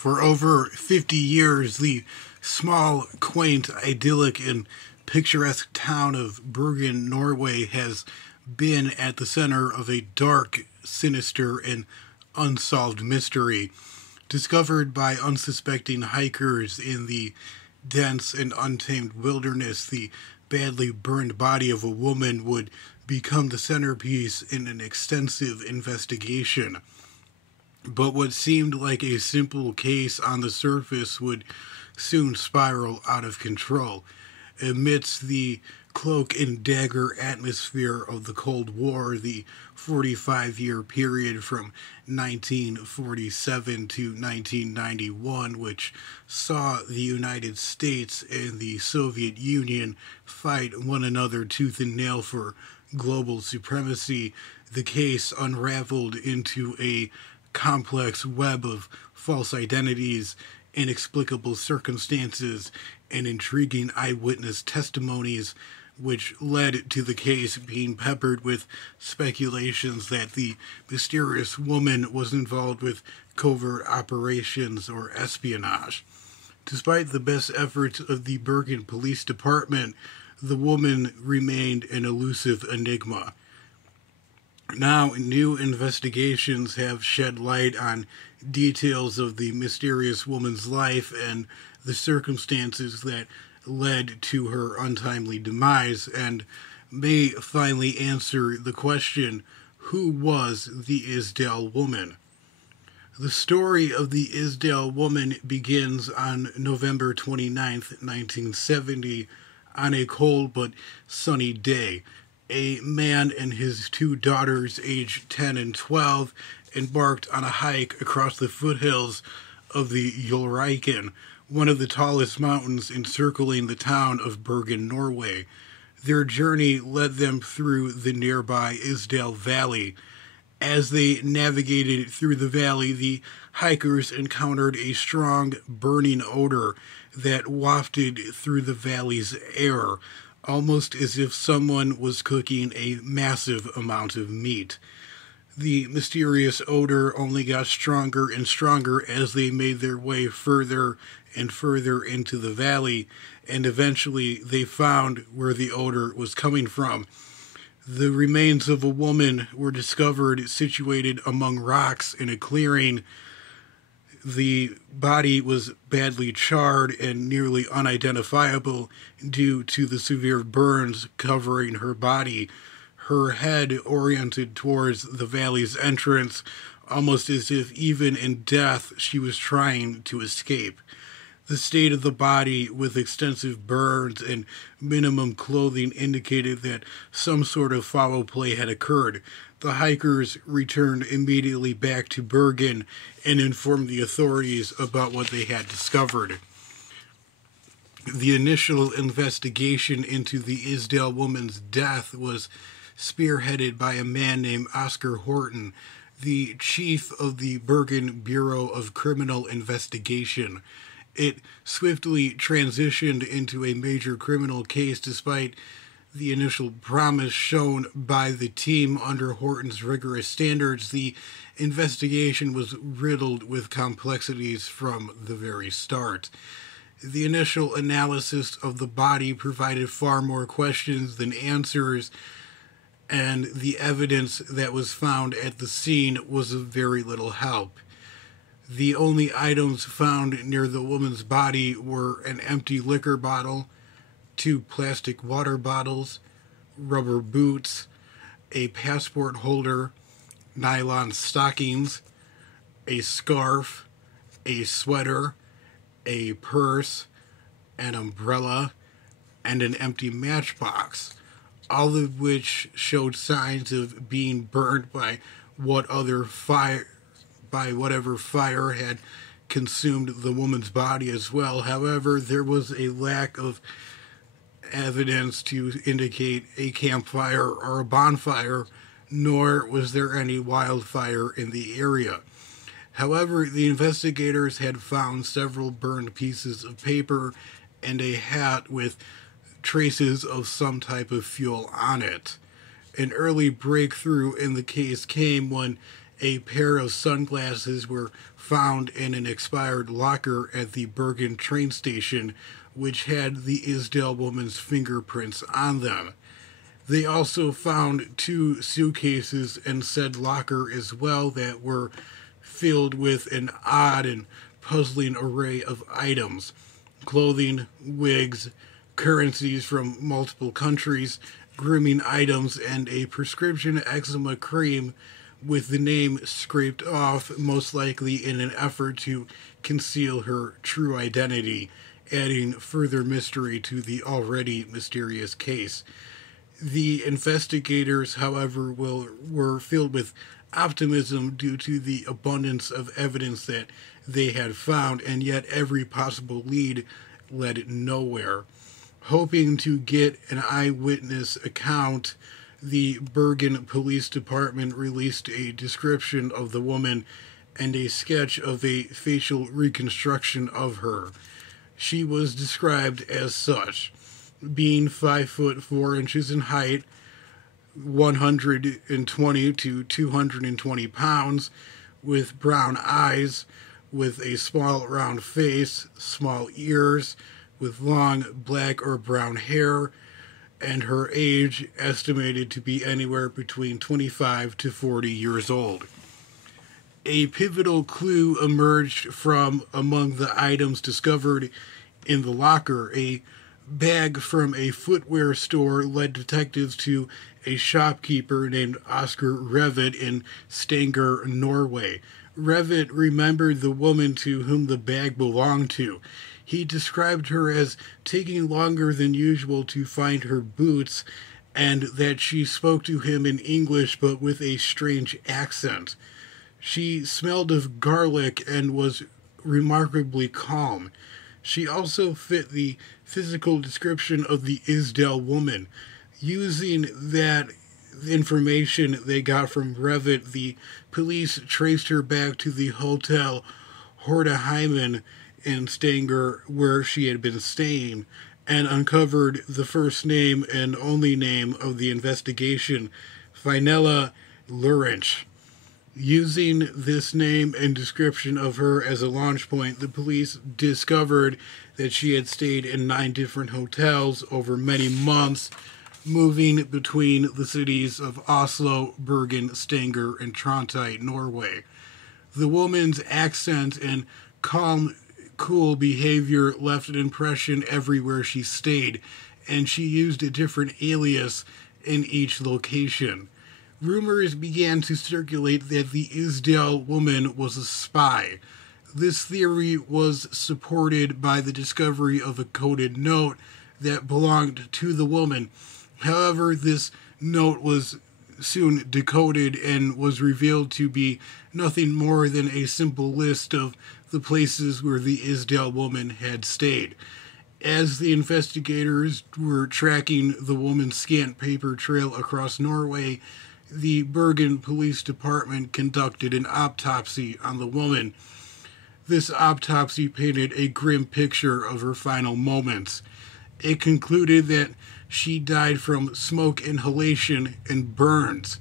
For over 50 years, the small, quaint, idyllic, and picturesque town of Bergen, Norway has been at the center of a dark, sinister, and unsolved mystery. Discovered by unsuspecting hikers in the dense and untamed wilderness, the badly burned body of a woman would become the centerpiece in an extensive investigation. But what seemed like a simple case on the surface would soon spiral out of control. Amidst the cloak and dagger atmosphere of the Cold War, the 45-year period from 1947 to 1991, which saw the United States and the Soviet Union fight one another tooth and nail for global supremacy, the case unraveled into a complex web of false identities, inexplicable circumstances, and intriguing eyewitness testimonies, which led to the case being peppered with speculations that the mysterious woman was involved with covert operations or espionage. Despite the best efforts of the Bergen Police Department, the woman remained an elusive enigma. Now, new investigations have shed light on details of the mysterious woman's life and the circumstances that led to her untimely demise, and may finally answer the question, who was the Isdal woman? The story of the Isdal woman begins on November 29th, 1970, on a cold but sunny day. A man and his two daughters, aged 10 and 12, embarked on a hike across the foothills of the Ulriken, one of the tallest mountains encircling the town of Bergen, Norway. Their journey led them through the nearby Isdal Valley. As they navigated through the valley, the hikers encountered a strong, burning odor that wafted through the valley's air, almost as if someone was cooking a massive amount of meat. The mysterious odor only got stronger and stronger as they made their way further and further into the valley, and eventually they found where the odor was coming from. The remains of a woman were discovered situated among rocks in a clearing. The body was badly charred and nearly unidentifiable due to the severe burns covering her body, her head oriented towards the valley's entrance, almost as if even in death she was trying to escape. The state of the body, with extensive burns and minimum clothing, indicated that some sort of foul play had occurred. The hikers returned immediately back to Bergen and informed the authorities about what they had discovered. The initial investigation into the Isdal woman's death was spearheaded by a man named Oscar Horton, the chief of the Bergen Bureau of Criminal Investigation. It swiftly transitioned into a major criminal case despite the initial promise shown by the team under Horton's rigorous standards. The investigation was riddled with complexities from the very start. The initial analysis of the body provided far more questions than answers, and the evidence that was found at the scene was of very little help. The only items found near the woman's body were an empty liquor bottle, 2 plastic water bottles, rubber boots, a passport holder, nylon stockings, a scarf, a sweater, a purse, an umbrella, and an empty matchbox, all of which showed signs of being burned by whatever fire had consumed the woman's body as well. However, there was a lack of evidence to indicate a campfire or a bonfire, nor was there any wildfire in the area. However, the investigators had found several burned pieces of paper and a hat with traces of some type of fuel on it. An early breakthrough in the case came when A pair of sunglasses were found in an expired locker at the Bergen train station, which had the Isdal woman's fingerprints on them. They also found 2 suitcases in said locker as well that were filled with an odd and puzzling array of items: clothing, wigs, currencies from multiple countries, grooming items, and a prescription eczema cream with the name scraped off, most likely in an effort to conceal her true identity, adding further mystery to the already mysterious case. The investigators, however, were filled with optimism due to the abundance of evidence that they had found, and yet every possible lead led nowhere. Hoping to get an eyewitness account, the Bergen Police Department released a description of the woman and a sketch of a facial reconstruction of her. She was described as such: being 5 foot 4 inches in height, 120 to 220 pounds, with brown eyes, with a small round face, small ears, with long black or brown hair, and her age estimated to be anywhere between 25 to 40 years old. A pivotal clue emerged from among the items discovered in the locker. A bag from a footwear store led detectives to a shopkeeper named Oscar Revet in Stavanger, Norway. Revet remembered the woman to whom the bag belonged to. He described her as taking longer than usual to find her boots, and that she spoke to him in English but with a strange accent. She smelled of garlic and was remarkably calm. She also fit the physical description of the Isdal woman. Using that information they got from Revet, the police traced her back to the Hotel Hordeheimen in Stavanger, where she had been staying, and uncovered the first name and only name of the investigation, Finella Lurich. Using this name and description of her as a launch point, the police discovered that she had stayed in 9 different hotels over many months, moving between the cities of Oslo, Bergen, Stavanger, and Trondheim, Norway. The woman's accent and calm, cool behavior left an impression everywhere she stayed, and she used a different alias in each location. Rumors began to circulate that the Isdal woman was a spy. This theory was supported by the discovery of a coded note that belonged to the woman. However, this note was soon decoded and was revealed to be nothing more than a simple list of the places where the Isdal woman had stayed. As the investigators were tracking the woman's scant paper trail across Norway, the Bergen Police Department conducted an autopsy on the woman. This autopsy painted a grim picture of her final moments. It concluded that she died from smoke inhalation and burns.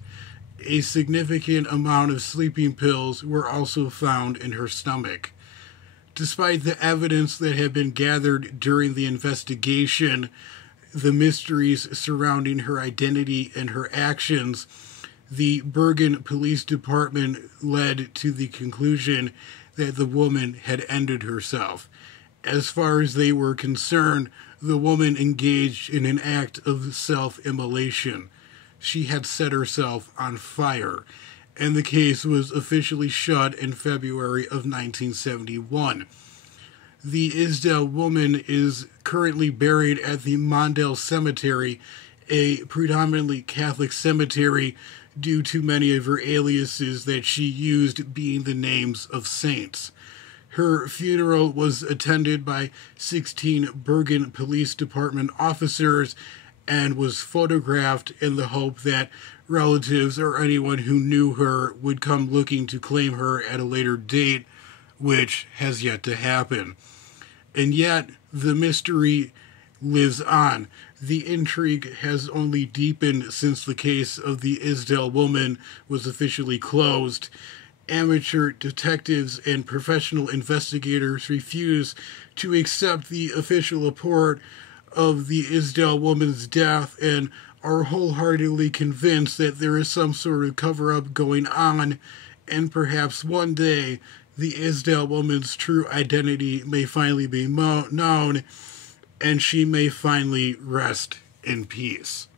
A significant amount of sleeping pills were also found in her stomach. Despite the evidence that had been gathered during the investigation, the mysteries surrounding her identity and her actions, the Bergen Police Department led to the conclusion that the woman had ended herself. As far as they were concerned, the woman engaged in an act of self-immolation. She had set herself on fire, and the case was officially shut in February of 1971. The Isdal woman is currently buried at the Mondale Cemetery, a predominantly Catholic cemetery, due to many of her aliases that she used being the names of saints. Her funeral was attended by 16 Bergen Police Department officers and was photographed in the hope that relatives or anyone who knew her would come looking to claim her at a later date, which has yet to happen. And yet, the mystery lives on. The intrigue has only deepened since the case of the Isdal woman was officially closed. Amateur detectives and professional investigators refuse to accept the official report of the Isdal woman's death and are wholeheartedly convinced that there is some sort of cover-up going on, and perhaps one day the Isdal woman's true identity may finally be known, and she may finally rest in peace.